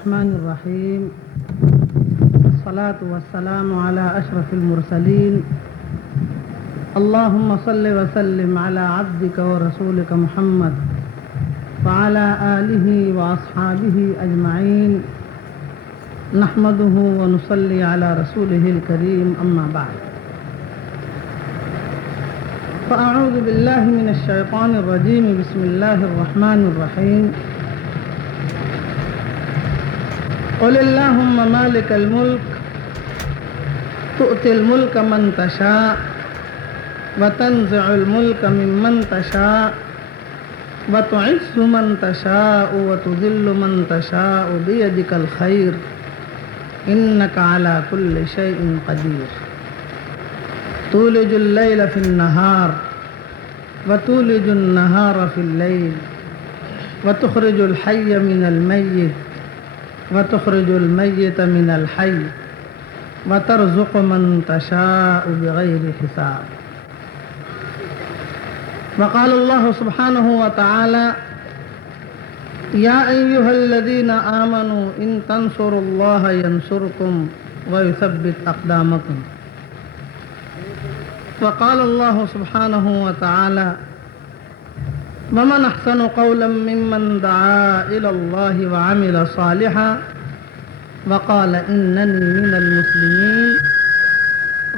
الرحمن الرحيم. الصلاة والسلام على أشرف المرسلين. اللهم صل وسلم على عبدك ورسولك محمد وعلى آله وأصحابه أجمعين. نحمده ونصلي على رسوله الكريم. أما بعد، فأعوذ بالله من الشيطان الرجيم. بسم الله الرحمن الرحيم. قل اللهم مالك الملك تؤتي الملك من تشاء وتنزع الملك ممن تشاء وتعز من تشاء وتذل من تشاء بيدك الخير إنك على كل شيء قدير. تولج الليل في النهار وتولج النهار في الليل وتخرج الحي من الميت وتخرج الميت من الحي وترزق من تشاء بغير حساب. وقال الله سبحانه وتعالى: يا أيها الذين آمنوا إن تنصروا الله ينصركم ويثبت أقدامكم. وقال الله سبحانه وتعالى: ومن أحسن قولا ممن دعا إلى الله وعمل صالحا وقال إنني من المسلمين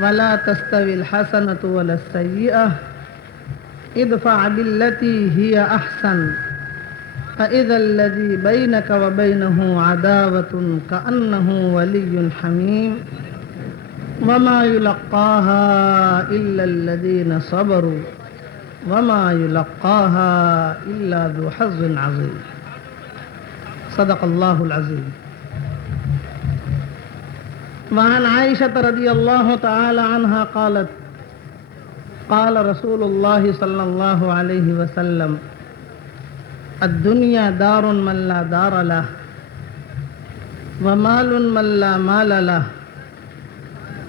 ولا تستوي الحسنة ولا السيئة ادفع بالتي هي أحسن فإذا الذي بينك وبينه عداوة كأنه ولي حميم وما يلقاها إلا الذين صبروا وما يلقاها إلا ذو حظ عظيم. صدق الله العظيم. وعن عائشة رضي الله تعالى عنها قالت: قال رسول الله صلى الله عليه وسلم: الدنيا دار من لا دار له ومال من لا مال له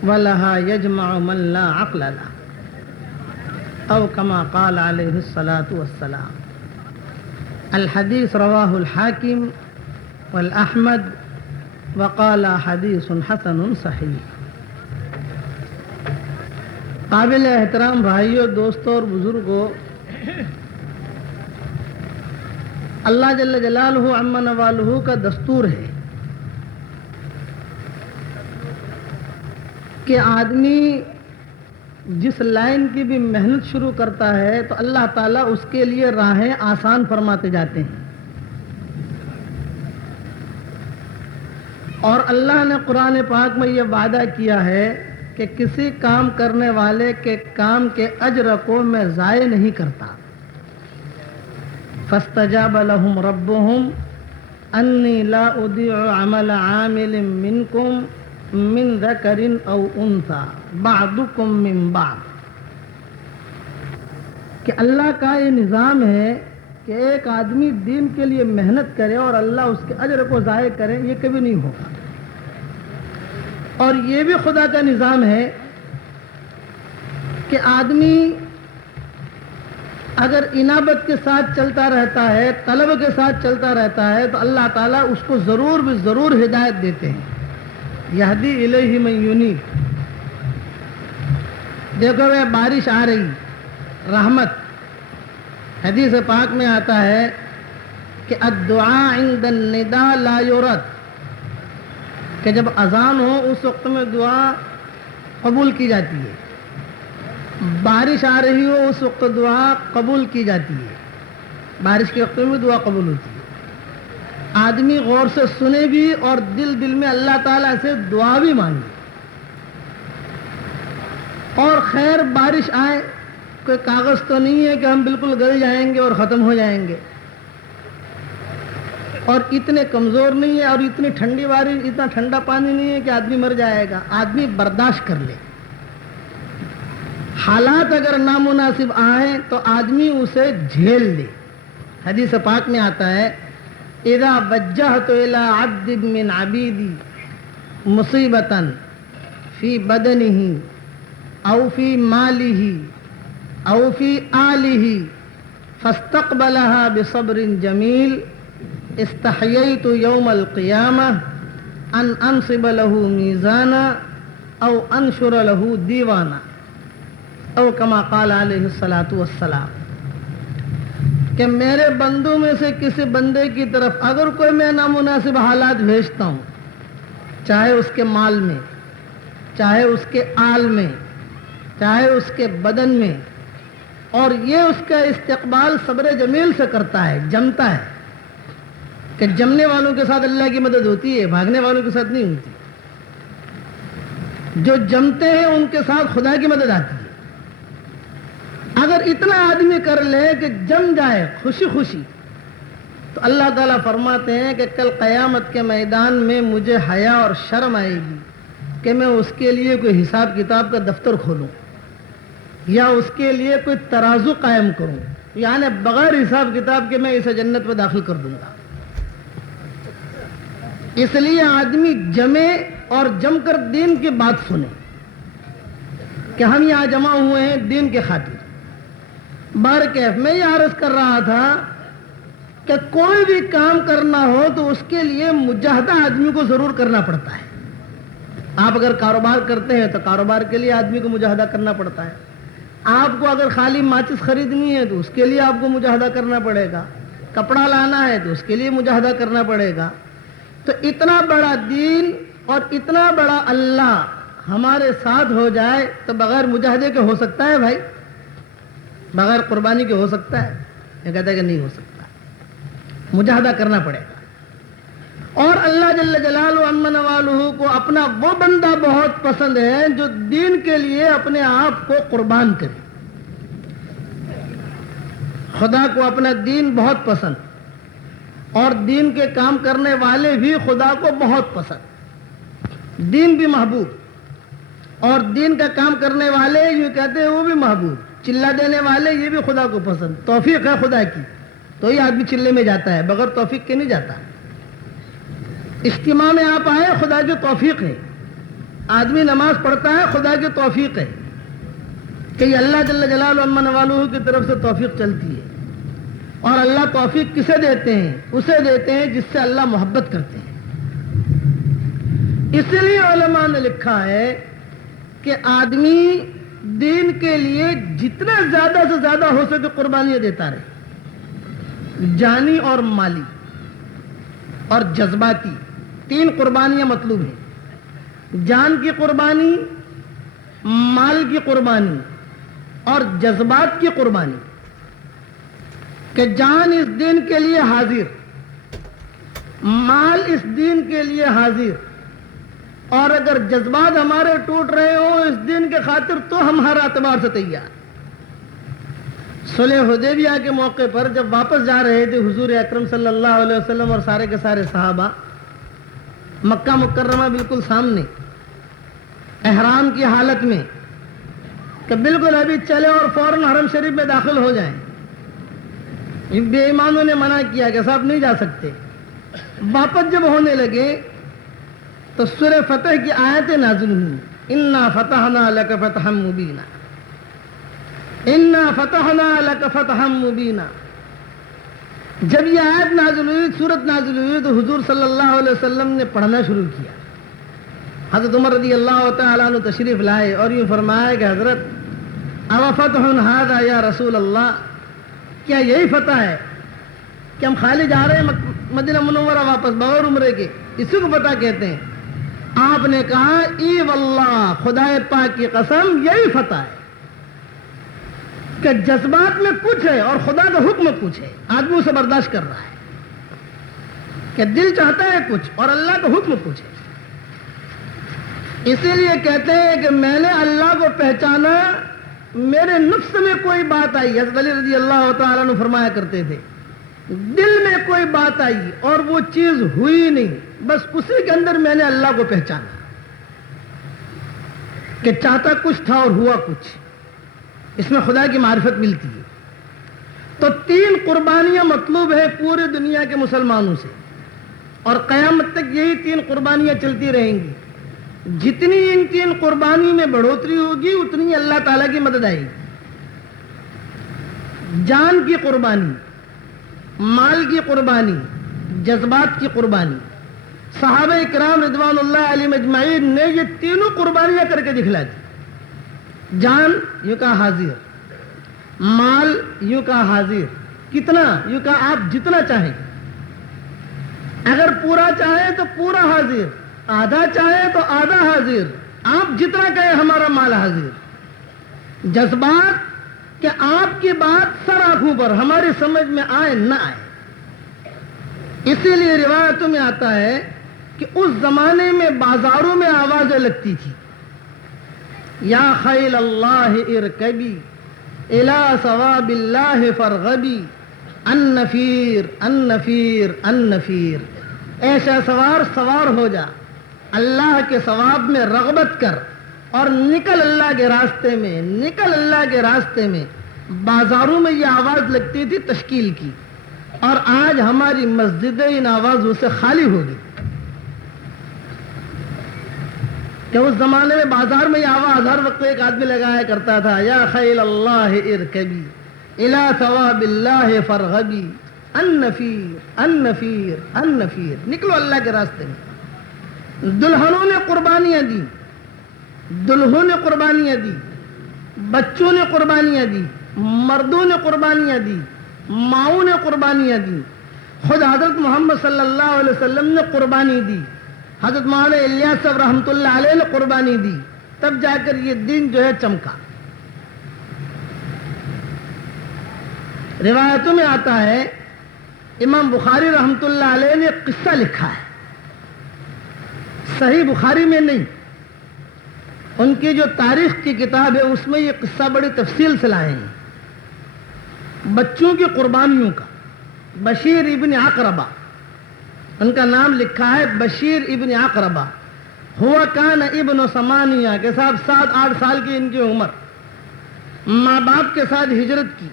ولها يجمع من لا عقل له، أو كما قال عليه الصلاة والسلام. الحديث رواه الحاكم والأحمد وقال حدیث حسن صحیح. قابل احترام بھائیوں، دوستوں اور بزرگوں، اللہ جل جلالہ عم نوالہ کا دستور ہے کہ آدمی جس لائن کی بھی محنت شروع کرتا ہے تو اللہ تعالیٰ اس کے لیے راہیں آسان فرماتے جاتے ہیں. اور اللہ نے قرآن پاک میں یہ وعدہ کیا ہے کہ کسی کام کرنے والے کے کام کے اجر کو میں ضائع نہیں کرتا. فاستجاب لهم ربهم انی لا اضیع عمل عامل منکم من ذکر او انثی بعضکم من بعض. کہ اللہ کا یہ نظام ہے کہ ایک آدمی دین کے لیے محنت کرے اور اللہ اس کے اجر کو ضائع کرے، یہ کبھی نہیں ہوگا. اور یہ بھی خدا کا نظام ہے کہ آدمی اگر انابت کے ساتھ چلتا رہتا ہے، طلب کے ساتھ چلتا رہتا ہے، تو اللہ تعالیٰ اس کو ضرور بھی ضرور ہدایت دیتے ہیں. یہدی الیہ من ینیب. دیکھو وہ بارش آ رہی، رحمت. حدیث پاک میں آتا ہے کہ الدعاء عند النداء لا یرد، کہ جب اذان ہو اس وقت میں دعا قبول کی جاتی ہے. بارش آ رہی ہو اس وقت دعا قبول کی جاتی ہے. بارش کے وقت میں دعا قبول ہوتی ہے. آدمی غور سے سنے بھی اور دل میں اللہ تعالیٰ سے دعا بھی مانگے. اور خیر بارش آئے، کوئی کاغذ تو نہیں ہے کہ ہم بالکل گل جائیں گے اور ختم ہو جائیں گے، اور اتنے کمزور نہیں ہے اور اتنی ٹھنڈی بارش، اتنا ٹھنڈا پانی نہیں ہے کہ آدمی مر جائے گا. آدمی برداشت کر لے. حالات اگر نامناسب آئیں تو آدمی اسے جھیل لے. حدیث پاک میں آتا ہے: اذا وجہت الی عبد من عبیدی مصیبتا فی بدنہ او فی مالہ او فی آلہ فاستقبلها بصبر جمیل استحييت يوم القيامة أن أنصب له ميزانا أو أنشر له ديوانا أو كما قال عليه الصلاة والسلام کہ میرے بندوں میں سے کسی بندے کی طرف اگر کوئی میں نامناسب حالات بھیجتا ہوں، چاہے اس کے مال میں، چاہے اس کے آل میں، چاہے اس کے بدن میں، اور یہ اس کا استقبال صبر جمیل سے کرتا ہے، جمتا ہے، کہ جمنے والوں کے ساتھ اللہ کی مدد ہوتی ہے، بھاگنے والوں کے ساتھ نہیں ہوتی. جو جمتے ہیں ان کے ساتھ خدا کی مدد آتی ہے. اگر اتنا آدمی کر لے کہ جم جائے خوشی خوشی، تو اللہ تعالیٰ فرماتے ہیں کہ کل قیامت کے میدان میں مجھے حیا اور شرم آئے گی کہ میں اس کے لیے کوئی حساب کتاب کا دفتر کھولوں یا اس کے لیے کوئی ترازو قائم کروں، یعنی بغیر حساب کتاب کے میں اسے جنت میں داخل کر دوں گا. اس لیے آدمی جمے اور جم کر دین کی بات سنے کہ ہم یہاں جمع ہوئے ہیں دین کے خاطر. بارکیف میں یہ عرض کر رہا تھا کہ کوئی بھی کام کرنا ہو تو اس کے لیے مجاہدہ آدمی کو ضرور کرنا پڑتا ہے. آپ اگر کاروبار کرتے ہیں تو کاروبار کے لیے آدمی کو مجاہدہ کرنا پڑتا ہے. آپ کو اگر خالی ماچس خریدنی ہے تو اس کے لیے آپ کو مجاہدہ کرنا پڑے گا. کپڑا لانا ہے تو اس کے لیے مجاہدہ کرنا پڑے گا. تو اتنا بڑا دین اور اتنا بڑا اللہ ہمارے ساتھ ہو جائے تو بغیر مجاہدے کے ہو سکتا ہے بھائی؟ بغیر قربانی کے ہو سکتا ہے؟ یہ کہتا ہے کہ نہیں ہو سکتا، مجاہدہ کرنا پڑے گا. اور اللہ جل جلالہ عما نوالہ کو اپنا وہ بندہ بہت پسند ہے جو دین کے لیے اپنے آپ کو قربان کرے. خدا کو اپنا دین بہت پسند، اور دین کے کام کرنے والے بھی خدا کو بہت پسند. دین بھی محبوب اور دین کا کام کرنے والے یہ کہتے ہیں وہ بھی محبوب. چلہ دینے والے یہ بھی خدا کو پسند. توفیق ہے خدا کی تو یہ آدمی چلے میں جاتا ہے، بغیر توفیق کے نہیں جاتا. اجتماع میں آپ آئے خدا کی توفیق ہے. آدمی نماز پڑھتا ہے خدا کی توفیق ہے کہ یہ اللہ جل جلالہ عما نوالہ کی طرف سے توفیق چلتی ہے. اور اللہ توفیق کسے دیتے ہیں؟ اسے دیتے ہیں جس سے اللہ محبت کرتے ہیں. اس لیے علماء نے لکھا ہے کہ آدمی دین کے لیے جتنا زیادہ سے زیادہ ہو سکے قربانیاں دیتا رہے، جانی اور مالی اور جذباتی. 3 قربانیاں مطلوب ہیں: جان کی قربانی، مال کی قربانی اور جذبات کی قربانی. کہ جان اس دین کے لیے حاضر، مال اس دین کے لیے حاضر، اور اگر جذبات ہمارے ٹوٹ رہے ہوں اس دین کے خاطر تو ہم ہر اعتبار سے تیار. صلح حدیبیہ کے موقع پر جب واپس جا رہے تھے حضور اکرم صلی اللہ علیہ وسلم اور سارے کے سارے صحابہ، مکہ مکرمہ بالکل سامنے، احرام کی حالت میں کہ بالکل ابھی چلے اور فوراً حرم شریف میں داخل ہو جائیں. بے ایمانوں نے منع کیا کہ صاحب نہیں جا سکتے. واپس جب ہونے لگے تو سورہ فتح کی آیتیں نازل ہوئی: انا فتحنا لک فتحا مبینا، انا فتحنا لک فتحا مبینا. جب یہ آیت نازل ہوئی، سورت نازل ہوئی، تو حضور صلی اللہ علیہ وسلم نے پڑھنا شروع کیا. حضرت عمر رضی اللہ تعالیٰ عنہ تشریف لائے اور یوں فرمایا کہ حضرت او فتح ھذا یا رسول اللہ، کیا یہی فتح ہے کہ ہم خالی جا رہے ہیں مدینہ منورہ واپس بغیر عمرے کے؟ اسی کو فتح کہتے ہیں. آپ نے کہا ای واللہ، خدا پاک کی قسم یہی فتح ہے کہ جذبات میں کچھ ہے اور خدا کا حکم کچھ ہے. آدمی اسے برداشت کر رہا ہے کہ دل چاہتا ہے کچھ اور اللہ کا حکم کچھ ہے. اسی لیے کہتے ہیں کہ میں نے اللہ کو پہچانا، میرے نفس میں کوئی بات آئی. حضرت علی رضی اللہ تعالیٰ عنہ فرمایا کرتے تھے دل میں کوئی بات آئی اور وہ چیز ہوئی نہیں، بس اسی کے اندر میں نے اللہ کو پہچانا کہ چاہتا کچھ تھا اور ہوا کچھ. اس میں خدا کی معرفت ملتی ہے. تو 3 قربانیاں مطلوب ہیں پورے دنیا کے مسلمانوں سے، اور قیامت تک یہی 3 قربانیاں چلتی رہیں گی. جتنی ان 3 قربانی میں بڑھوتری ہوگی اتنی اللہ تعالیٰ کی مدد آئے گی. جان کی قربانی، مال کی قربانی، جذبات کی قربانی. صحابہ کرام رضوان اللہ علیہم اجمعین نے یہ تینوں قربانیاں کر کے دکھلا دی. جان یوں کہا حاضر, مال یوں کہا حاضر, کتنا یوں کہا آپ جتنا چاہیں, اگر پورا چاہیں تو پورا حاضر, آدھا چاہیں تو آدھا حاضر, آپ جتنا کہیں ہمارا مال حاضر. جذبات کہ آپ کی بات سر آنکھوں پر ہماری سمجھ میں آئے نہ آئے. اسی لیے روایتوں میں آتا ہے کہ اس زمانے میں بازاروں میں آوازیں لگتی تھی, یا خیل اللہ ارکبی الی ثواب اللہ فرغبی النفیر النفیر النفیر. ایسا سوار ہو جا, اللہ کے ثواب میں رغبت کر اور نکل اللہ کے راستے میں, نکل اللہ کے راستے میں. بازاروں میں یہ آواز لگتی تھی تشکیل کی, اور آج ہماری مسجدیں ان آوازوں سے خالی ہو گئی. کہ اس زمانے میں بازار میں یہ آواز ہر وقت ایک آدمی لگایا کرتا تھا, یا خیل اللہ ارکبی الی ثواب اللہ فرغبی النفیر النفیر النفیر. نکلو اللہ کے راستے میں. دلہنوں نے قربانیاں دی, دلہوں نے قربانیاں دی, بچوں نے قربانیاں دی, مردوں نے قربانیاں دی, ماؤں نے قربانیاں دی. خود حضرت محمد صلی اللہ علیہ وسلم نے قربانی دی, حضرت مولانا الیاس صاحب رحمۃ اللہ علیہ نے قربانی دی, تب جا کر یہ دین جو ہے چمکا. روایتوں میں آتا ہے, امام بخاری رحمۃ اللہ علیہ نے قصہ لکھا ہے, صحیح بخاری میں نہیں, ان کی جو تاریخ کی کتاب ہے اس میں یہ قصہ بڑی تفصیل سے لائے ہیں. بچوں کی قربانیوں کا. بشیر ابن عقربہ, ان کا نام لکھا ہے بشیر ابن عقربہ. ہوا کان ابن ثمانیہ, کے صاحب 7-8 سال کی ان کی عمر, ماں باپ کے ساتھ ہجرت کی.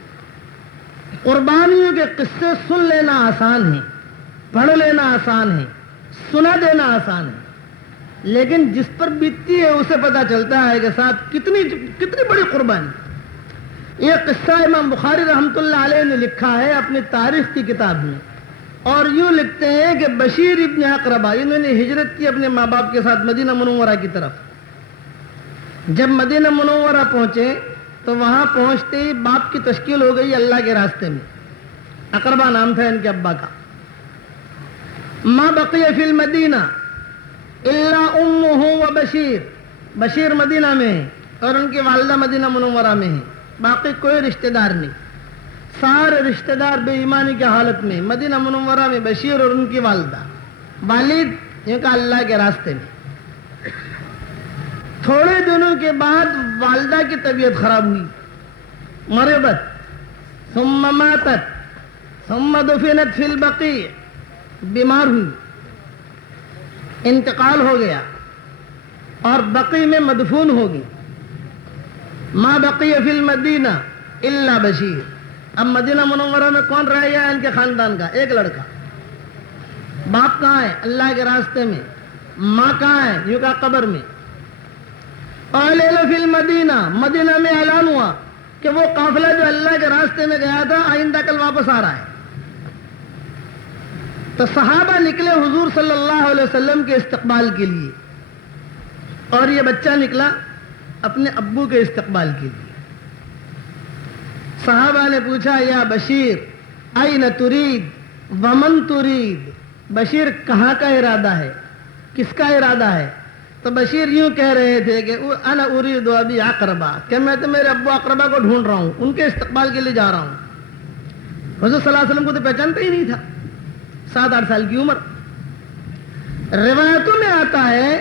قربانیوں کے قصے سن لینا آسان ہے, پڑھ لینا آسان ہے, سنا دینا آسان ہے, لیکن جس پر بیتتی ہے اسے پتا چلتا ہے کہ صاحب کتنی بڑی قربانی. یہ قصہ امام بخاری رحمۃ اللہ علیہ نے لکھا ہے اپنی تاریخ کی کتاب میں, اور یوں لکھتے ہیں کہ بشیر ابن عقربہ انہوں نے ہجرت کی اپنے ماں باپ کے ساتھ مدینہ منورہ کی طرف. جب مدینہ منورہ پہنچے تو وہاں پہنچتے ہی باپ کی تشکیل ہو گئی اللہ کے راستے میں. عقربہ نام تھا ان کے ابا کا. ما بقی فی المدینہ الا امہ و بشیر, بشیر مدینہ میں ہے اور ان کی والدہ مدینہ منورہ میں ہے, باقی کوئی رشتہ دار نہیں. سارے رشتہ دار بے ایمانی کی حالت میں مدینہ منورہ میں بشیر اور ان کی والدہ. والد یہ کہا اللہ کے راستے میں. تھوڑے دنوں کے بعد والدہ کی طبیعت خراب ہوئی, مرضت ثم ماتت ثم دفنت فی البقیع, بیمار ہوئی, انتقال ہو گیا اور بقیع میں مدفون ہوگی. ما بقی فی المدینہ الا بشیر. اب مدینہ منورہ میں کون رہ گیا ان کے خاندان کا؟ ایک لڑکا. باپ کہاں ہے؟ اللہ کے راستے میں. ماں کہاں ہے؟ یوں کہا قبر میں. فی المدینہ, مدینہ میں اعلان ہوا کہ وہ قافلہ جو اللہ کے راستے میں گیا تھا آئندہ کل واپس آ رہا ہے. تو صحابہ نکلے حضور صلی اللہ علیہ وسلم کے استقبال کے لیے, اور یہ بچہ نکلا اپنے ابو کے استقبال کے لیے. صحابہ نے پوچھا, یا بشیر این ترید ومن ترید, بشیر کہاں کا ارادہ ہے, کس کا ارادہ ہے؟ تو بشیر یوں کہہ رہے تھے کہ انا ارید ابی عقربہ, کہ میں تو میرے ابو عقربہ کو ڈھونڈ رہا ہوں, ان کے استقبال کے لیے جا رہا ہوں. حضور صلی اللہ علیہ وسلم کو تو پہچانتا ہی نہیں تھا, 7-8 سال کی عمر. روایتوں میں آتا ہے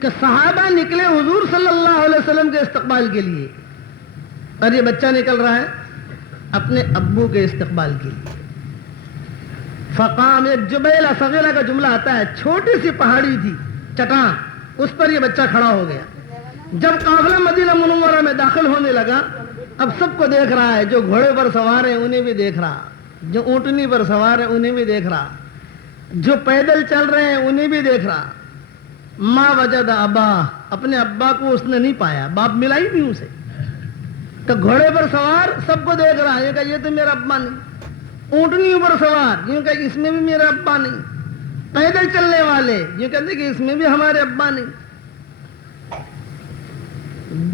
کہ صحابہ نکلے حضور صلی اللہ علیہ وسلم کے استقبال کے لیے, اور یہ بچہ نکل رہا ہے اپنے ابو کے استقبال کے لیے. فقام, ایک جبیلہ صغیرہ کا جملہ آتا ہے, چھوٹی سی پہاڑی تھی, چٹان, اس پر یہ بچہ کھڑا ہو گیا. جب قافلہ مدینہ منورہ میں داخل ہونے لگا, اب سب کو دیکھ رہا ہے, جو گھوڑے پر سوار ہیں انہیں بھی دیکھ رہا, جو اونٹنی پر سوار ہیں انہیں بھی دیکھ رہا, جو پیدل چل رہے ہیں انہیں بھی دیکھ رہا. ما وجد ابا, اپنے ابا کو اس نے نہیں پایا, باپ ملا ہی نہیں اسے. تو گھوڑے پر سوار سب کو دیکھ رہا ہے, یہ تو میرا ابا نہیں. اونٹنیوں پر سوار، یوں کہ اس میں بھی میرا ابا نہیں، پیدل چلنے والے، یوں کہتے کہ اس میں بھی ہمارے ابا نہیں۔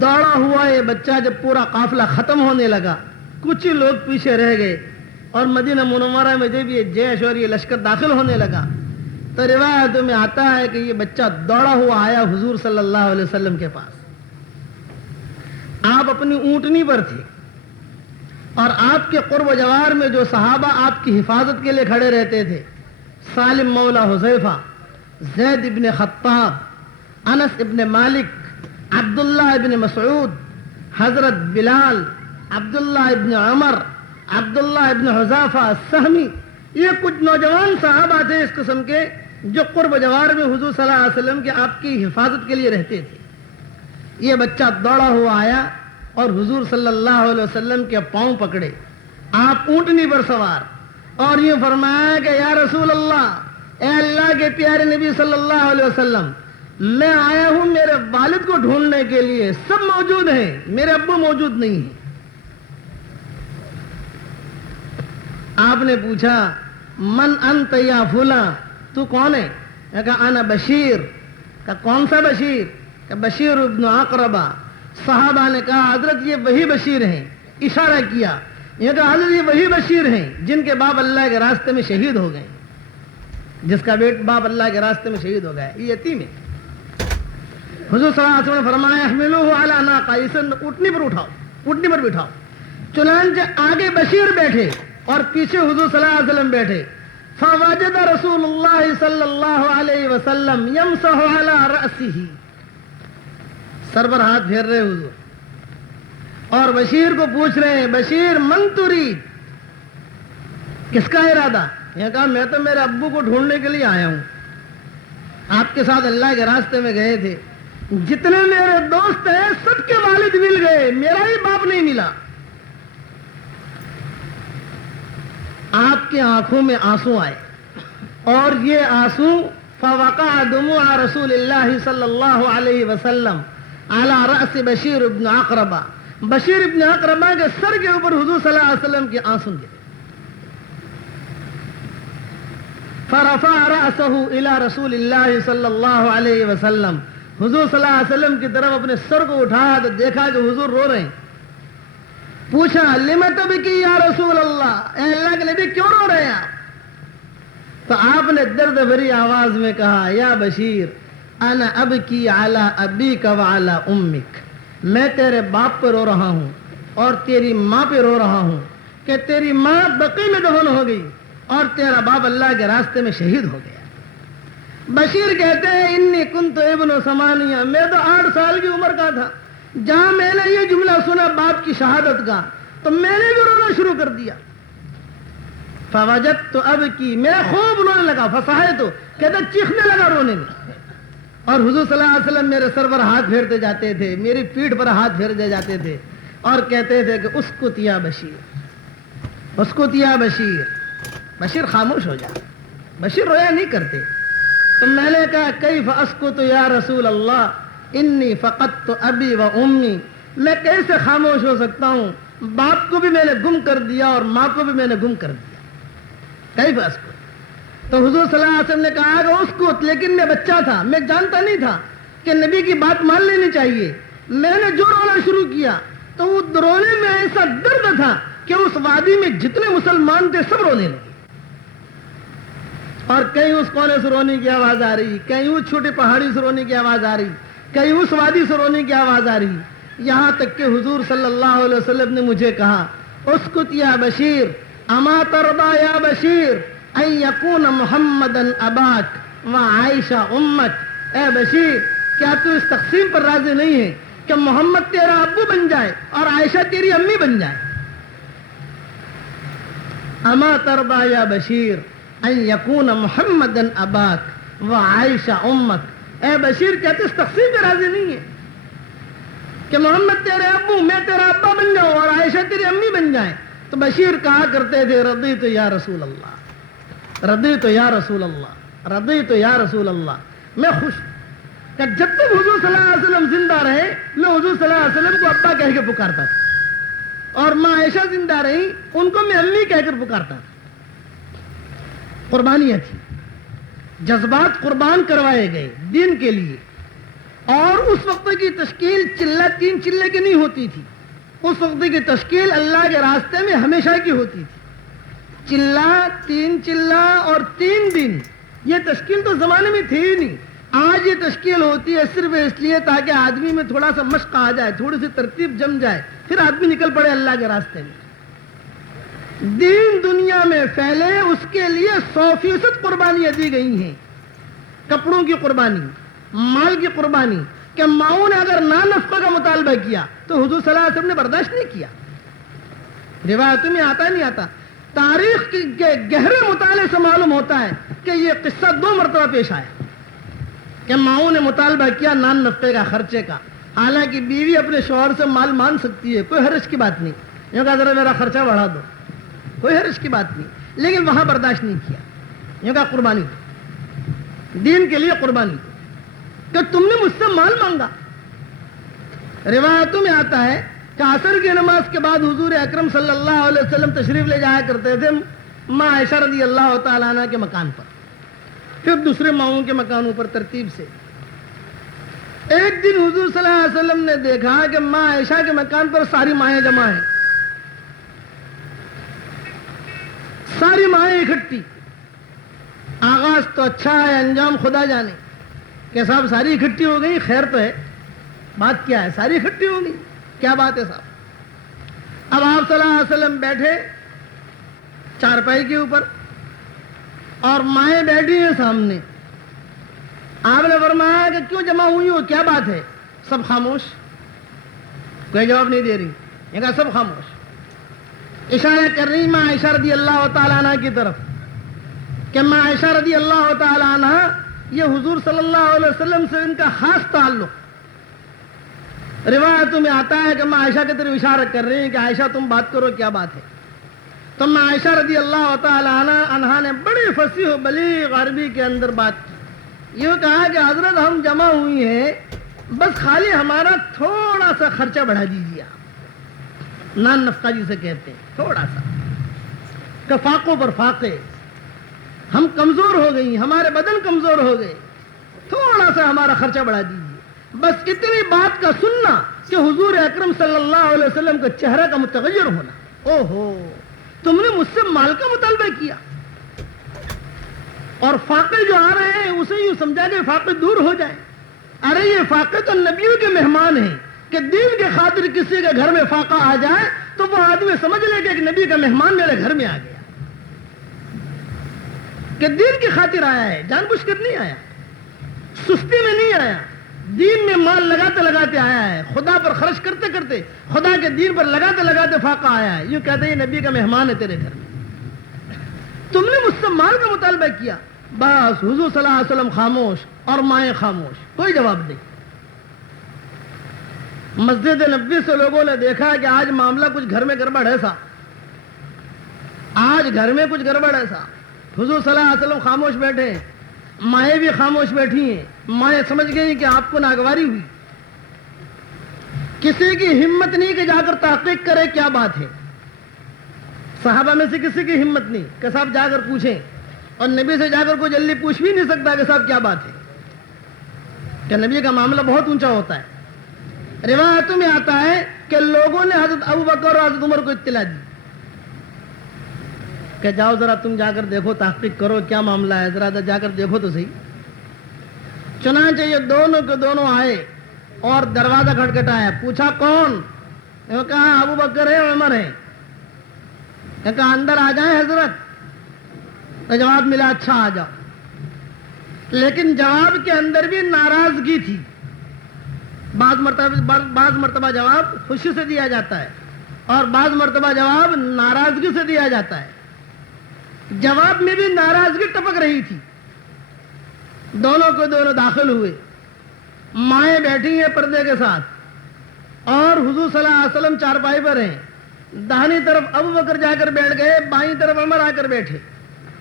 دوڑا ہوا یہ بچہ جب پورا قافلہ ختم ہونے لگا، کچھ ہی لوگ پیچھے رہ گئے اور مدینہ منورہ میں جب یہ جیش اور یہ لشکر داخل ہونے لگا تو روایتوں میں آتا ہے کہ یہ بچہ دوڑا ہوا آیا حضور صلی اللہ علیہ وسلم کے پاس۔ آپ اپنی اونٹنی پر تھے اور آپ کے قرب و جوار میں جو صحابہ آپ کی حفاظت کے لیے کھڑے رہتے تھے، سالم مولا حذیفہ، زید ابن خطاب، انس ابن مالک، عبداللہ ابن مسعود، حضرت بلال، عبداللہ ابن عمر، عبداللہ ابن حذافہ السہمی، یہ کچھ نوجوان صحابہ تھے اس قسم کے جو قرب و جوار میں حضور صلی اللہ علیہ وسلم کے آپ کی حفاظت کے لیے رہتے تھے۔ یہ بچہ دوڑا ہوا آیا اور حضور صلی اللہ علیہ وسلم کے پاؤں پکڑے، آپ اونٹنی پر سوار، اور یہ فرمایا کہ یا رسول اللہ، اے اللہ کے پیارے نبی صلی اللہ علیہ وسلم، میں آیا ہوں میرے والد کو ڈھونڈنے کے لیے، سب موجود ہیں، میرے ابو موجود نہیں ہیں۔ آپ نے پوچھا من انت یا فلاں، تو کون ہے؟ کہا انا بشیر۔ کہا کون سا بشیر؟ کہ بشیر ابن عقربہ۔ صحابہ نے کہا حضرت یہ وہی بشیر ہیں، اشارہ کیا، یہ کہا حضرت یہ وہی بشیر ہیں جن کے باپ اللہ کے راستے میں شہید ہو گئے، جس کا باپ اللہ کے راستے میں شہید ہو گیا، یہ یتیم ہے۔ حضور صلی اللہ علیہ وسلم نے فرمایا احملوہ علی ناقہ، اسے اونٹنی پر اٹھاؤ، اونٹنی پر بٹھاؤ۔ چنانچہ آگے بشیر بیٹھے اور پیچھے حضور صلی اللہ علیہ وسلم بیٹھے۔ فوجد رسول اللہ صلی اللہ علیہ وسلم یمسح علی رأسہ، سر پر ہاتھ پھیر رہے حضور اور بشیر کو پوچھ رہے ہیں بشیر من ترید، کس کا ارادہ؟ یہ کہا میں تو میرے ابو کو ڈھونڈنے کے لیے آیا ہوں، آپ کے ساتھ اللہ کے راستے میں گئے تھے، جتنے میرے دوست ہیں سب کے والد مل گئے، میرا ہی باپ نہیں ملا۔ آپ کی آنکھوں میں آنسو آئے اور یہ آنسو فوقع دموع رسول اللہ صلی اللہ علیہ وسلم علی رأس بشیر ابن عقربہ، بشیر ابن عقربہ کے سر کے اوپر حضور صلی اللہ علیہ وسلم کے آنسو گرے۔ فرفع رأسہ الی رسول اللہ صلی اللہ علیہ وسلم، حضور صلی اللہ علیہ وسلم کی طرف اپنے سر کو اٹھایا تو دیکھا کہ حضور رو رہے ہیں۔ پوچھا لم تبکی یا رسول اللہ، اے اللہ کے نبی کیوں رو رہے ہیں آپ؟ تو آپ نے درد بھری آواز میں کہا یا بشیر انا ابکی علی ابیک وعلی امک، میں تیرے باپ پہ رو رہا ہوں اور تیری ماں پہ رو رہا ہوں کہ تیری ماں بقیع میں دفن ہو گئی اور تیرا باپ اللہ کے راستے میں شہید ہو گیا۔ بشیر کہتے ہیں انی کنت ابن ثمانیہ، میں تو 8 سال کی عمر کا تھا، جہاں میں نے یہ جملہ سنا باپ کی شہادت کا تو میں نے بھی رونا شروع کر دیا۔ فوجدت ابکی، میں خوب رونے لگا، فصحیت، کہتے چیخنے لگا رونے میں، اور حضور صلی اللہ علیہ وسلم میرے سر پر ہاتھ پھیرتے جاتے تھے، میری پیٹھ پر ہاتھ پھیرتے جاتے تھے اور کہتے تھے کہ اسکت یا بشیر، اسکت یا بشیر، بشیر خاموش ہو جا، بشیر رویا نہیں کرتے۔ تو میں نے کہا کیف اسکت یا رسول اللہ انی فقدت ابی و امی، میں کیسے خاموش ہو سکتا ہوں، باپ کو بھی میں نے گم کر دیا اور ماں کو بھی میں نے گم کر دیا، کیف اسکت؟ تو حضور صلی اللہ علیہ وسلم نے کہا کہ اسکت، لیکن میں بچہ تھا، میں جانتا نہیں تھا کہ نبی کی بات مان لینی چاہیے، میں نے جو رونا شروع کیا تو وہ رونے میں ایسا درد تھا کہ اس وادی میں جتنے مسلمان تھے سب رونے لگے، اور کہیں اس کونے سے رونے کی آواز آ رہی، کہیں اس چھوٹی پہاڑی سے رونے کی آواز آ رہی، کہیں اس وادی سے رونے کی آواز آ رہی، یہاں تک کہ حضور صلی اللہ علیہ وسلم نے مجھے کہا اسکت یا بشیر اما ترضى یا بشیر ان یکون محمدا اباک و عائشہ امک، اے بشیر کیا تو اس تقسیم پر راضی نہیں ہے کہ محمد تیرا ابو بن جائے اور عائشہ تیری امی بن جائے؟ اما ترضى یا بشیر ان یکون محمدا اباک و عائشہ امک، اے بشیر کیا تو اس تقسیم پر راضی نہیں ہے کہ محمد تیرے ابو، میں تیرا ابا بن جاؤں اور عائشہ تیری امی بن جائیں؟ تو بشیر کہا کرتے تھے رضیت یا رسول اللہ، رضیت یا رسول اللہ، رضیت یا رسول اللہ، میں خوش کہ جب تک حضور صلی اللہ علیہ وسلم زندہ رہے میں حضور صلی اللہ علیہ وسلم کو ابا کہہ کے پکارتا تھا، اور ماں عائشہ زندہ رہی ان کو میں امی کہہ کر پکارتا تھا۔ قربانیاں تھیں، جذبات قربان کروائے گئے دین کے لیے. اور اس وقت کی تشکیل چلہ 3 چلے کی نہیں ہوتی تھی، اس وقت کی تشکیل اللہ کے راستے میں ہمیشہ کی ہوتی تھی. چلہ 3 چلہ اور 3 دن، یہ تشکیل تو زمانے میں تھی ہی نہیں. آج یہ تشکیل ہوتی ہے صرف اس لیے تاکہ آدمی میں تھوڑا سا مشق آ جائے، تھوڑی سی ترتیب جم جائے، پھر آدمی نکل پڑے اللہ کے راستے میں. دین دنیا میں پھیلے اس کے لیے 100% قربانیاں دی گئی ہیں. کپڑوں کی قربانی، مال کی قربانی، کہ ماؤں نے اگر نفقہ کا مطالبہ کیا تو حضور صلی اللہ علیہ وسلم نے برداشت نہیں کیا. روایتوں میں آتا نہیں آتا، تاریخ کے گہرے مطالعے سے معلوم ہوتا ہے کہ یہ قصہ 2 مرتبہ پیش آیا کہ ماؤں نے مطالبہ کیا نفقے کا، خرچے کا. حالانکہ بیوی اپنے شوہر سے مال مانگ سکتی ہے، کوئی حرج کی بات نہیں. یہ کہا ذرا میرا خرچہ بڑھا دو، کوئی حرج کی بات نہیں. لیکن وہاں برداشت نہیں کیا. یہ کہا قربانی دین کے لیے، قربانی کہ تم نے مجھ سے مال مانگا. روایتوں میں آتا ہے کہ عصر کی نماز کے بعد حضور اکرم صلی اللہ علیہ وسلم تشریف لے جایا کرتے تھے ماں عائشہ رضی اللہ تعالیٰ عنہ کے مکان پر، پھر دوسرے ماؤں کے مکانوں پر ترتیب سے. ایک دن حضور صلی اللہ علیہ وسلم نے دیکھا کہ ماں عائشہ کے مکان پر ساری مائیں جمع ہیں، ساری مائیں اکٹھی. آغاز تو اچھا ہے، انجام خدا جانے کہ صاحب ساری اکٹھی ہو گئی. خیر تو ہے، بات کیا ہے؟ ساری اکٹھی ہو گئی، کیا بات ہے صاحب؟ اب آپ صلی اللہ علیہ وسلم بیٹھے چارپائی کے اوپر اور مائیں بیٹھی ہیں سامنے. آپ نے فرمایا کہ کیوں جمع ہوئی ہو، کیا بات ہے؟ سب خاموش، کوئی جواب نہیں دے رہی. یہ کہا سب خاموش. اشارہ کر رہی ماں عائشہ رضی اللہ تعالیٰ عنہ کی طرف کہ ماں عائشہ رضی اللہ تعالیٰ عنہ، یہ حضور صلی اللہ علیہ وسلم سے ان کا خاص تعلق. روایتوں میں آتا ہے کہ ماں عائشہ کی طرف اشارہ کر رہی ہیں کہ عائشہ تم بات کرو، کیا بات ہے؟ تو ماں عائشہ رضی اللہ تعالیٰ عنہ نے بڑی فصیح و بلیغ عربی کے اندر بات کی. یہ کہا کہ حضرت ہم جمع ہوئی ہیں، بس خالی ہمارا تھوڑا سا خرچہ بڑھا دیجیے. نفقہ جسے کہتے ہیں، تھوڑا سا کہ فاقوں پر فاقے، ہم کمزور ہو گئی، ہمارے بدن کمزور ہو گئے، تھوڑا سا ہمارا خرچہ بڑھا دیجیے. بس اتنی بات کا سننا کہ حضور اکرم صلی اللہ علیہ وسلم کا چہرہ کا متغیر ہونا. اوہو، تم نے مجھ سے مال کا مطالبہ کیا. اور فاقے جو آ رہے ہیں اسے یوں سمجھا کہ فاقے دور ہو جائیں. ارے یہ فاقے تو نبیوں کے مہمان ہیں کہ دین کے خاطر کسی کے گھر میں فاقہ آ جائے تو وہ آدمی سمجھ لے کہ ایک نبی کا مہمان میرے گھر میں آ گیا، کہ دین کی خاطر آیا ہے، جان بوجھ کر نہیں آیا، سستی میں نہیں آیا، دین میں مال لگاتے لگاتے آیا ہے، خدا پر خرچ کرتے کرتے، خدا کے دین پر لگاتے لگاتے فاقہ آیا ہے. یوں کہتے ہیں نبی کا مہمان ہے تیرے گھر میں، تم نے مجھ سے مال کا مطالبہ کیا. بس حضور صلی اللہ علیہ وسلم خاموش اور مائیں خاموش، کوئی جواب نہیں. مسجد نبوی سے لوگوں نے دیکھا کہ آج معاملہ کچھ گھر میں گڑبڑ ہے سا، آج گھر میں کچھ گڑبڑ ہے سا. حضور صلی اللہ علیہ وسلم خاموش بیٹھے ہیں، مائیں بھی خاموش بیٹھی ہیں. مائیں سمجھ گئی کہ آپ کو ناگواری ہوئی. کسی کی ہمت نہیں کہ جا کر تحقیق کرے کیا بات ہے. صحابہ میں سے کسی کی ہمت نہیں کہ صاحب جا کر پوچھیں، اور نبی سے جا کر کوئی جلدی پوچھ بھی نہیں سکتا کہ صاحب کیا بات ہے، کہ نبی کا معاملہ بہت اونچا ہوتا ہے. روایتوں میں آتا ہے کہ لوگوں نے حضرت ابوبکر اور حضرت عمر کو اطلاع دی کہ جاؤ ذرا تم جا کر دیکھو، تحقیق کرو کیا معاملہ ہے، ذرا جا کر دیکھو تو صحیح. چنانچہ یہ دونوں کے دونوں آئے اور دروازہ کھٹکھٹایا. پوچھا کون؟ کہا ابوبکر ہے، عمر ہے. کہا اندر آ جائیں حضرت. تو جواب ملا اچھا آ جاؤ. لیکن جواب کے اندر بھی ناراضگی تھی. بعض مرتبہ جواب خوشی سے دیا جاتا ہے اور بعض مرتبہ جواب ناراضگی سے دیا جاتا ہے. جواب میں بھی ناراضگی ٹپک رہی تھی. دونوں کو دونوں داخل ہوئے. مائیں بیٹھی ہیں پردے کے ساتھ اور حضور صلی اللہ علیہ وسلم چارپائی پر ہیں. داہنی طرف ابوبکر جا کر بیٹھ گئے، بائیں طرف عمر آ کر بیٹھے،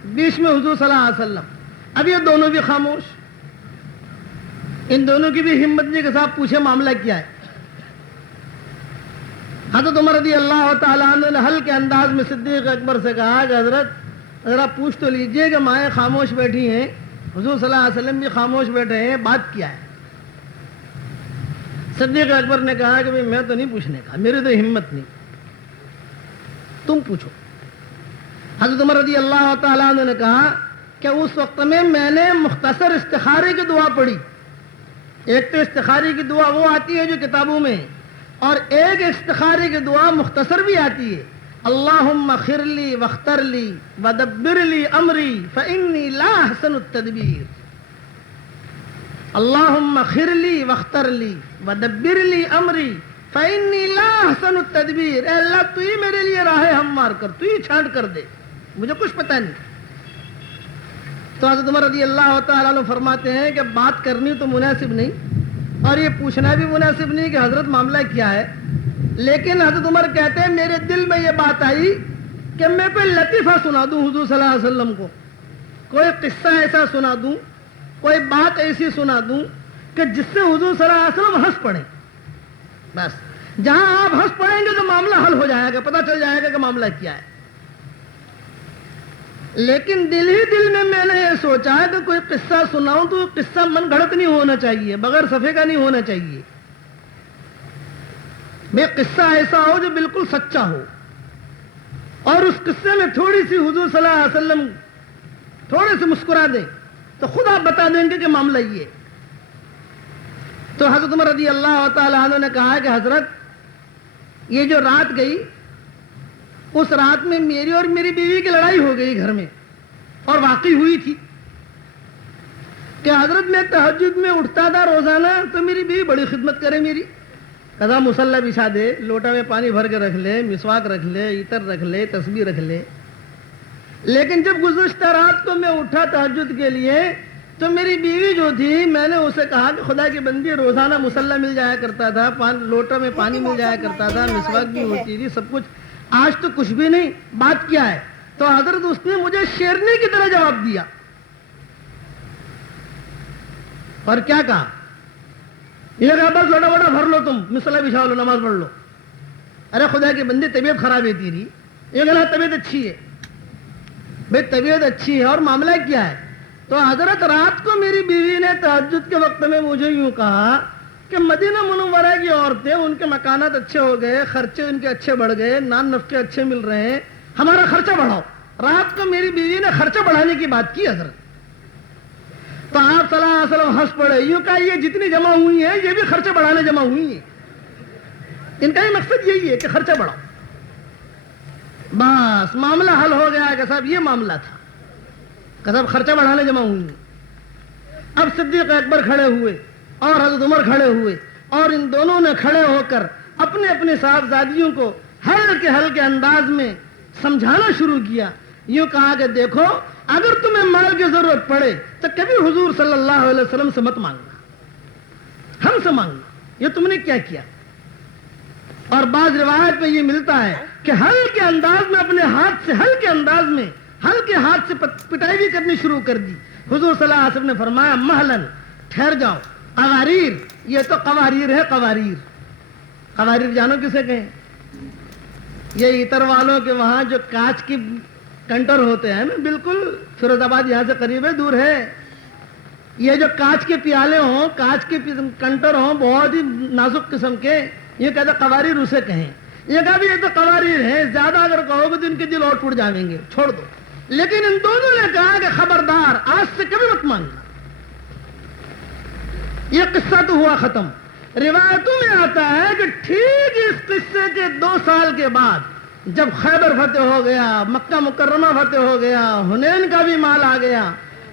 بیچ میں حضور صلی اللہ علیہ وسلم. اب یہ دونوں بھی خاموش. ان دونوں کی بھی ہمت نہیں کہ صاحب پوچھے معاملہ کیا ہے. حضرت عمر رضی اللہ تعالیٰ عنہ نے ہلکے انداز میں صدیق اکبر سے کہا کہ حضرت ذرا پوچھ تو لیجئے کہ مائیں خاموش بیٹھی ہیں, حضور صلی اللہ علیہ وسلم بھی خاموش بیٹھے ہیں, بات کیا ہے؟ صدیق اکبر نے کہا کہ میں تو نہیں پوچھنے کا, میری تو ہمت نہیں, تم پوچھو. حضرت عمر رضی اللہ تعالیٰ عنہ نے کہا کہ اس وقت میں نے مختصر استخارے کی دعا پڑھی. ایک تو استخارے کی دعا وہ آتی ہے جو کتابوں میں, اور ایک استخارے کی دعا مختصر بھی آتی ہے, اللہم اخر لی واختر لی ودبر لی امری فانی لا احسن التدبیر. اللہم اخر لی واختر لی ودبر لی امری فانی لا احسن التدبیر. اے اللہ تو ہی میرے لیے راہ ہموار کر, تو ہی چھانٹ کر دے, مجھے کچھ پتہ نہیں. تو حضرت عمر رضی اللہ تعالیٰ عنہ فرماتے ہیں کہ بات کرنی تو مناسب نہیں اور یہ پوچھنا بھی مناسب نہیں کہ حضرت معاملہ کیا ہے, لیکن حضرت عمر کہتے ہیں میرے دل میں یہ بات آئی کہ میں کوئی لطیفہ سنا دوں حضور صلی اللہ علیہ وسلم کو, کوئی قصہ ایسا سنا دوں, کوئی بات ایسی سنا دوں کہ جس سے حضور صلی اللہ علیہ وسلم ہنس پڑیں. بس جہاں آپ ہنس پڑیں گے تو معاملہ حل ہو جائے گا, پتہ چل جائے گا کہ معاملہ کیا ہے. لیکن دل ہی دل میں نے یہ سوچا کہ کوئی قصہ سناؤں تو قصہ من گھڑت نہیں ہونا چاہیے, بغیر صفحے کا نہیں ہونا چاہیے. میں قصہ ایسا ہو جو بالکل سچا ہو, اور اس قصے میں تھوڑی سی حضور صلی اللہ علیہ وسلم تھوڑے سے مسکرا دیں تو خود آپ بتا دیں گے کہ معاملہ یہ. تو حضرت عمر رضی اللہ تعالیٰ عنہ نے کہا کہ حضرت یہ جو رات گئی, اس رات میں میری اور میری بیوی کی لڑائی ہو گئی گھر میں, اور واقعی ہوئی تھی کہ حضرت میں تہجد میں اٹھتا تھا روزانہ تو میری بیوی بڑی خدمت کرے میری, کہا مصلی بچھا دے, لوٹا میں پانی بھر کے رکھ لے, مسواک رکھ لے, عطر رکھ لے, تسبیح رکھ لے. لیکن جب گزشتہ رات کو میں اٹھا تہجد کے لیے تو میری بیوی جو تھی, میں نے اسے کہا کہ خدا کی بندی روزانہ مصلی مل جایا کرتا تھا, لوٹا میں پانی مل جایا کرتا تھا, مسواک بھی ہوتی تھی, سب کچھ, آج تو کچھ بھی نہیں, بات کیا ہے؟ تو حضرت اس نے مجھے شیرنی کی طرح جواب دیا اور کیا کہا, یہ کہا بس لوٹا ووٹا بھر لو, تم مصلی بچھا لو, نماز پڑھ لو. ارے خدا کی بندی طبیعت خراب ہے تیری, یہ کہنا طبیعت اچھی ہے. بھائی طبیعت اچھی ہے اور معاملہ کیا ہے؟ تو حضرت رات کو میری بیوی نے تہجد کے وقت میں مجھے یوں کہا کہ مدینہ منورہ کی عورتیں, ان کے مکانات اچھے ہو گئے, خرچے ان کے اچھے بڑھ گئے, نان نفقے اچھے مل رہے ہیں, ہمارا خرچہ بڑھاؤ. رات کو میری بیوی نے خرچہ بڑھانے کی بات کی حضرت. تو آپ صلی اللہ علیہ وسلم ہنس پڑے, یوں کہا یہ جتنی جمع ہوئی ہیں یہ بھی خرچہ بڑھانے جمع ہوئی ہیں, ان کا ہی مقصد یہی ہے کہ خرچہ بڑھاؤ. بس معاملہ حل ہو گیا کہ صاحب یہ معاملہ تھا, کہ صاحب خرچہ بڑھانے جمع ہوئی ہیں. اب صدیق اکبر کھڑے ہوئے اور حضرت عمر کھڑے ہوئے, اور ان دونوں نے کھڑے ہو کر اپنے اپنے صاحبزادیوں کو ہلکے انداز میں سمجھانا شروع کیا. یوں کہا کہ دیکھو, اگر تمہیں مال کی ضرورت پڑے تو کبھی حضور صلی اللہ علیہ وسلم سے مت مانگنا, ہم سے مانگنا. یہ تم نے کیا کیا؟ اور بعض روایت میں یہ ملتا ہے کہ ہلکے انداز میں اپنے ہاتھ سے ہلکے ہاتھ سے پٹائی بھی کرنی شروع کر دی. حضور صلی اللہ علیہ وسلم نے فرمایا مہلن, ٹھہر جاؤ. قواریر, یہ تو قواریر ہے, قواریر جانو کسے کہیں؟ یہ عطر والوں کے وہاں جو کانچ کی کنٹر ہوتے ہیں نا, بالکل فیروز آباد یہاں سے قریب ہے, دور ہے. یہ جو کانچ کے پیالے ہوں, کانچ کے کنٹر ہوں, بہت ہی نازک قسم کے, یہ کہتے قواریر اسے کہیں. یہ کہا بھی یہ تو قواریر ہیں, زیادہ اگر کہو گے تو ان کے دل اور ٹوٹ جائیں گے, چھوڑ دو. لیکن ان دونوں نے کہا کہ خبردار, آج سے کبھی مت مانگنا. یہ قصہ تو ہوا ختم. روایتوں میں آتا ہے کہ ٹھیک اس قصے کے 2 سال کے بعد جب خیبر فتح ہو گیا, مکہ مکرمہ فتح ہو گیا, حنین کا بھی مال آ گیا,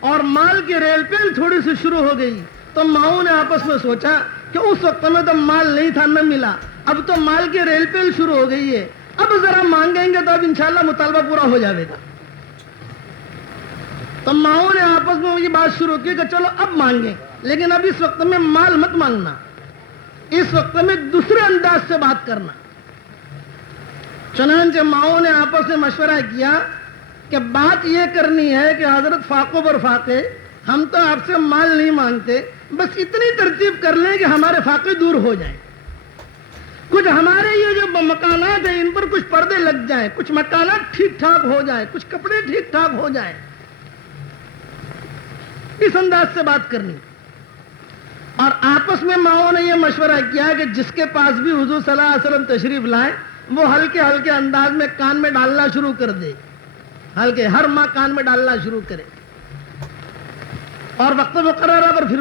اور مال کی ریل پیل تھوڑی سی شروع ہو گئی, تو ماؤں نے آپس میں سوچا کہ اس وقت میں تو مال نہیں تھا, نہ ملا, اب تو مال کی ریل پیل شروع ہو گئی ہے, اب ذرا مانگیں گے تو اب انشاءاللہ مطالبہ پورا ہو جائے گا. تو ماؤں نے آپس میں یہ بات شروع کی کہ چلو اب مانگیں, لیکن اب اس وقت میں مال مت مانگنا, اس وقت میں دوسرے انداز سے بات کرنا. چنانچہ ماؤں نے آپس میں مشورہ کیا کہ بات یہ کرنی ہے کہ حضرت فاقو پر فاقے, ہم تو آپ سے مال نہیں مانگتے, بس اتنی ترتیب کر لیں کہ ہمارے فاقے دور ہو جائیں. کچھ ہمارے یہ جو مکانات ہیں ان پر کچھ پردے لگ جائیں، کچھ مکانات ٹھیک ٹھاک ہو جائیں، کچھ کپڑے ٹھیک ٹھاک ہو جائیں، اس انداز سے بات کرنی. اور آپس میں ماؤں نے یہ مشورہ کیا کہ جس کے پاس بھی حضور صلی اللہ علیہ وسلم تشریف لائیں وہ ہلکے ہلکے انداز میں کان میں ڈالنا شروع کر دے، ہلکے ہر ماں کان میں ڈالنا شروع کرے، اور وقت مقررہ پر پھر